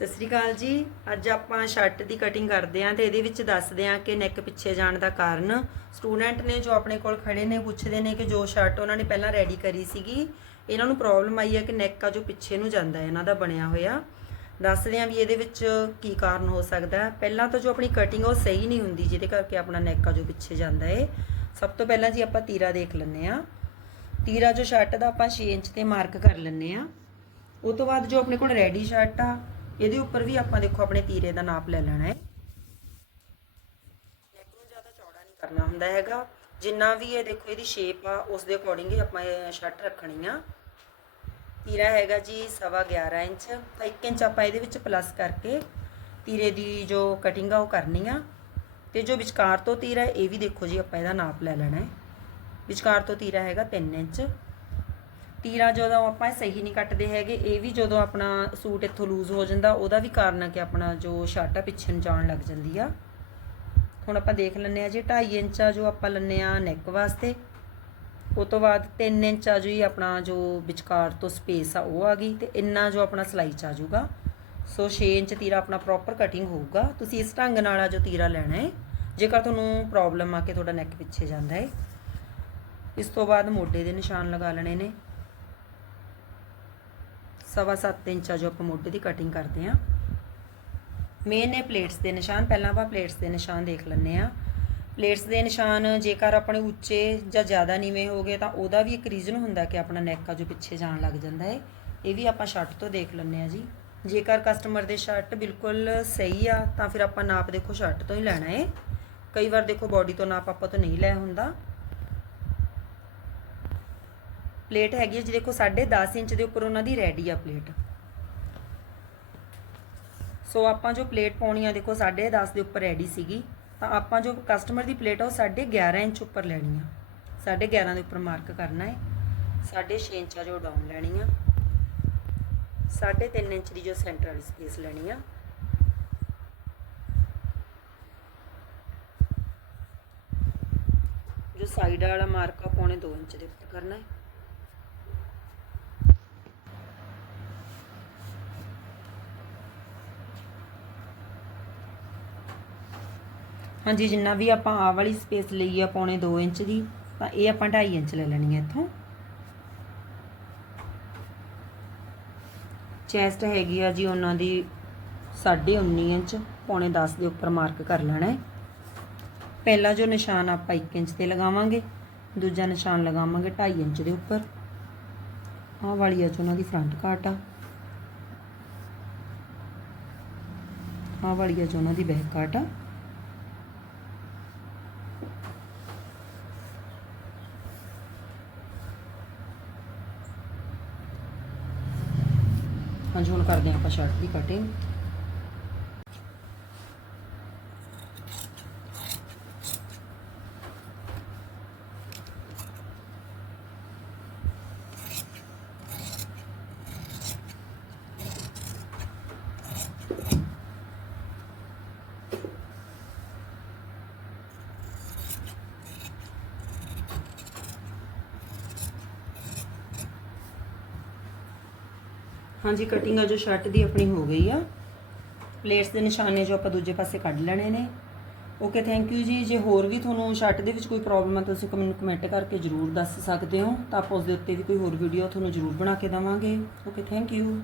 ਸਤਿ ਸ੍ਰੀ ਅਕਾਲ ਜੀ। ਅੱਜ ਆਪਾਂ ਸ਼ਰਟ ਦੀ ਕਟਿੰਗ ਕਰਦੇ ਆਂ ਤੇ ਇਹਦੇ ਵਿੱਚ ਦੱਸਦੇ ਆਂ ਕਿ ਨੈਕ ਪਿੱਛੇ ਜਾਣ ਦਾ ਕਾਰਨ। ਸਟੂਡੈਂਟ ਨੇ ਜੋ ਆਪਣੇ ਕੋਲ ਖੜੇ ਨੇ, ਪੁੱਛਦੇ ਨੇ ਕਿ ਜੋ ਸ਼ਰਟ ਉਹਨਾਂ ਨੇ ਪਹਿਲਾਂ ਰੈਡੀ ਕਰੀ ਸੀਗੀ, ਇਹਨਾਂ ਨੂੰ ਪ੍ਰੋਬਲਮ ਆਈ ਹੈ ਕਿ ਨੈਕ ਆ ਜੋ ਪਿੱਛੇ ਨੂੰ ਜਾਂਦਾ ਹੈ, ਇਹਨਾਂ ਦਾ ਬਣਿਆ ਹੋਇਆ। ਦੱਸਦੇ ਆਂ ਵੀ ਇਹਦੇ ਵਿੱਚ ਕੀ ਕਾਰਨ ਹੋ ਸਕਦਾ ਪਹਿਲਾਂ ਤਾਂ ਜੋ ਆਪਣੀ ਕਟਿੰਗ ਉਹ ਸਹੀ ਨਹੀਂ ਹੁੰਦੀ, ਜਿਹਦੇ ਕਰਕੇ ਆਪਣਾ ਨੈਕ ਆ ਜੋ ਪਿੱਛੇ ਜਾਂਦਾ ਹੈ। ਸਭ ਤੋਂ ਪਹਿਲਾਂ ਜੀ ਆਪਾਂ ਤੀਰਾ ਦੇਖ ਲੈਂਦੇ ਆਂ ਤੀਰਾ ਜੋ ਸ਼ਰਟ ਦਾ ਆਪਾਂ 6 ਇੰਚ ਤੇ ਮਾਰਕ ਕਰ ਲੈਂਦੇ ਆਂ ਉਹ ਤੋਂ ਬਾਅਦ ਜੋ ਆਪਣੇ ਕੋਲ ਰੈਡੀ ਸ਼ਰਟ ਆ ਇਹਦੇ ਉੱਪਰ ਵੀ ਆਪਾਂ ਦੇਖੋ ਆਪਣੇ ਤੀਰੇ ਦਾ ਨਾਪ ਲੈ ਲੈਣਾ ਹੈ। ਨੈਕ ਨੂੰ ਜ਼ਿਆਦਾ ਚੌੜਾ ਨਹੀਂ ਕਰਨਾ ਹੁੰਦਾ ਹੈਗਾ। ਜਿੰਨਾ ਵੀ ਇਹ ਦੇਖੋ ਇਹਦੀ ਸ਼ੇਪ ਆ ਉਸ ਦੇ ਅਕੋਰਡਿੰਗ ਹੀ ਆਪਾਂ ਇਹ ਸ਼ਰਟ ਰੱਖਣੀ ਆ। ਤੀਰਾ ਹੈਗਾ ਜੀ ਸਵਾ 11 ਇੰਚ। ਤਾਂ 1 ਇੰਚ ਆਪਾਂ ਇਹਦੇ ਵਿੱਚ ਪਲੱਸ ਕਰਕੇ ਤੀਰੇ ਦੀ ਜੋ ਕਟਿੰਗ ਆ ਉਹ ਕਰਨੀ ਆ। ਤੇ ਜੋ ਵਿਚਕਾਰ ਤੋਂ ਤੀਰਾ ਇਹ ਵੀ ਦੇਖੋ ਜੀ ਆਪਾਂ ਇਹਦਾ ਨਾਪ ਲੈ ਲੈਣਾ ਹੈ। ਵਿਚਕਾਰ ਤੋਂ ਤੀਰਾ ਹੈਗਾ 3 ਇੰਚ। ਤੀਰਾ ਜਦੋਂ ਆਪਾਂ ਸਹੀ ਨਹੀਂ ਕੱਟਦੇ ਹੈਗੇ, ਇਹ ਵੀ ਜਦੋਂ ਆਪਣਾ ਸੂਟ ਇੱਥੋਂ ਲੂਜ਼ ਹੋ ਜਾਂਦਾ, ਉਹਦਾ ਵੀ ਕਾਰਨ ਆ ਕਿ ਆਪਣਾ ਜੋ ਸ਼ਰਟ ਆ ਪਿੱਛੇ ਨੂੰ ਜਾਣ ਲੱਗ ਜਾਂਦੀ ਆ। ਹੁਣ ਆਪਾਂ ਦੇਖ ਲੈਂਦੇ ਆ ਜੀ 2.5 ਇੰਚ ਆ ਜੋ ਆਪਾਂ ਲੈਂਦੇ ਆ ਨੈਕ ਵਾਸਤੇ, ਉਹ ਤੋਂ ਬਾਅਦ 3 ਇੰਚ ਆ ਜੀ ਆਪਣਾ ਜੋ ਵਿਚਕਾਰ ਤੋਂ ਸਪੇਸ ਆ, ਉਹ ਆ ਗਈ ਤੇ ਇੰਨਾ ਜੋ ਆਪਣਾ ਸਲਾਈ ਚ ਆ ਜਾਊਗਾ। ਸੋ 6 ਇੰਚ ਤੀਰਾ ਆਪਣਾ ਪ੍ਰੋਪਰ ਕਟਿੰਗ ਹੋਊਗਾ। ਤੁਸੀਂ ਇਸ ਢੰਗ ਨਾਲ ਆ ਜੋ ਤੀਰਾ ਲੈਣਾ ਹੈ ਜੇਕਰ ਤੁਹਾਨੂੰ ਪ੍ਰੋਬਲਮ ਆ ਕੇ ਤੁਹਾਡਾ ਨੈਕ ਪਿੱਛੇ ਜਾਂਦਾ ਹੈ ਇਸ ਤੋਂ ਬਾਅਦ ਮੋਢੇ ਦੇ ਨਿਸ਼ਾਨ ਲਗਾ ਲੈਣੇ ਨੇ। ਸਵਾ ਸੱਤ ਇੰਚ ਆ ਜੋ ਆਪਾਂ ਮੋਢੇ ਦੀ ਕਟਿੰਗ ਕਰਦੇ ਆ ਮੇਨ ਨੇ ਪਲੇਟਸ ਦੇ ਨਿਸ਼ਾਨ, ਪਹਿਲਾਂ ਆਪਾਂ ਪਲੇਟਸ ਦੇ ਨਿਸ਼ਾਨ ਦੇਖ ਲੈਂਦੇ ਆ ਪਲੇਟਸ ਦੇ ਨਿਸ਼ਾਨ ਜੇਕਰ ਆਪਣੇ ਉੱਚੇ ਜਾਂ ਜ਼ਿਆਦਾ ਨੀਵੇਂ ਹੋ ਗਏ ਤਾਂ ਉਹਦਾ ਵੀ ਇੱਕ ਰੀਜ਼ਨ ਹੁੰਦਾ ਕਿ ਆਪਣਾ ਨੈਕ ਆ ਜੋ ਪਿੱਛੇ ਜਾਣ ਲੱਗ ਜਾਂਦਾ ਹੈ। ਇਹ ਵੀ ਆਪਾਂ ਸ਼ਰਟ ਤੋਂ ਦੇਖ ਲੈਂਦੇ ਆ ਜੀ। ਜੇਕਰ ਕਸਟਮਰ ਦੇ ਸ਼ਰਟ ਬਿਲਕੁਲ ਸਹੀ ਆ, ਤਾਂ ਫਿਰ ਆਪਾਂ ਨਾਪ ਦੇਖੋ ਸ਼ਰਟ ਤੋਂ ਹੀ ਲੈਣਾ ਹੈ। ਕਈ ਵਾਰ ਦੇਖੋ ਬਾਡੀ ਤੋਂ ਨਾਪ ਆਪਾਂ ਤੋਂ ਨਹੀਂ ਲੈ ਹੁੰਦਾ। ਪਲੇਟ ਹੈਗੀ ਹੈ ਜੀ ਦੇਖੋ 10.5 ਇੰਚ ਦੇ ਉੱਪਰ ਉਹਨਾਂ ਦੀ ਰੈਡੀ ਆ ਪਲੇਟ। ਸੋ ਆਪਾਂ ਜੋ ਪਲੇਟ ਪਾਉਣੀ ਆ, ਦੇਖੋ 10.5 ਦੇ ਉੱਪਰ ਰੈਡੀ ਸੀਗੀ। ਤਾਂ ਆਪਾਂ ਜੋ ਕਸਟਮਰ ਦੀ ਪਲੇਟ ਆ, ਉਹ 11.5 ਇੰਚ ਉੱਪਰ ਲੈਣੀ ਆ। 11.5 ਦੇ ਉੱਪਰ ਮਾਰਕ ਕਰਨਾ ਹੈ। 6.5 ਇੰਚ ਆ ਜੋ ਡਾਊਨ ਲੈਣੀ ਆ। 3.5 ਇੰਚ ਦੀ ਜੋ ਸੈਂਟਰ ਵਾਲੀ ਸਪੇਸ ਲੈਣੀ ਆ। ਜੋ ਸਾਈਡ ਵਾਲਾ ਮਾਰਕ ਆ ਪੌਣੇ 2 ਇੰਚ ਦੇ ਉੱਪਰ ਕਰਨਾ ਹੈ। ਹਾਂਜੀ, ਜਿੰਨਾ ਵੀ ਆਪਾਂ ਆਹ ਵਾਲੀ ਸਪੇਸ ਲਈ ਆ ਪੌਣੇ 2 ਇੰਚ ਦੀ, ਤਾਂ ਇਹ ਆਪਾਂ 2.5 ਇੰਚ ਲੈ ਲੈਣੀ ਹੈ ਇੱਥੋਂ। ਚੈਸਟ ਹੈਗੀ ਆ ਜੀ ਉਹਨਾਂ ਦੀ 19.5 ਇੰਚ, ਪੌਣੇ 10 ਦੇ ਉੱਪਰ ਮਾਰਕ ਕਰ ਲੈਣਾ ਹੈ। ਪਹਿਲਾ ਜੋ ਨਿਸ਼ਾਨ ਆਪਾਂ 1 ਇੰਚ ਤੇ ਲਗਾਵਾਂਗੇ, ਦੂਜਾ ਨਿਸ਼ਾਨ ਲਗਾਵਾਂਗੇ 2.5 ਇੰਚ ਦੇ ਉੱਪਰ। ਆਹ ਵਾਲੀ ਆ ਜੋ ਉਹਨਾਂ ਦੀ ਫਰੰਟ ਕਾਟ ਆ। ਆਹ ਵਾਲੀ ਆ ਜੋ ਉਹਨਾਂ ਦੀ ਬੈਕ ਕਾਟ ਆ। ਹਾਂਜੀ ਹੁਣ ਕਰਦੇ ਹਾਂ ਆਪਾਂ ਸ਼ਰਟ ਦੀ ਕਟਿੰਗ ਹਾਂਜੀ ਕਟਿੰਗ ਆ ਜੋ ਸ਼ਰਟ ਦੀ ਆਪਣੀ ਹੋ ਗਈ ਆ। ਪਲੇਟਸ ਦੇ ਨਿਸ਼ਾਨੇ ਜੋ ਆਪਾਂ ਦੂਜੇ ਪਾਸੇ ਕੱਢ ਲੈਣੇ ਨੇ। ਓਕੇ ਥੈਂਕ ਯੂ ਜੀ। ਜੇ ਹੋਰ ਵੀ ਤੁਹਾਨੂੰ ਸ਼ਰਟ ਦੇ ਵਿੱਚ ਕੋਈ ਪ੍ਰੋਬਲਮ ਆ, ਤੁਸੀਂ ਮੈਨੂੰ ਕਮੈਂਟ ਕਰਕੇ ਜਰੂਰ ਦੱਸ ਸਕਦੇ ਹੋ। ਤਾਂ ਆਪਾਂ ਉਸ ਦੇ ਉੱਤੇ ਵੀ ਕੋਈ ਹੋਰ ਵੀਡੀਓ ਤੁਹਾਨੂੰ ਜਰੂਰ ਬਣਾ ਕੇ ਦੇਵਾਂਗੇ। Okay thank you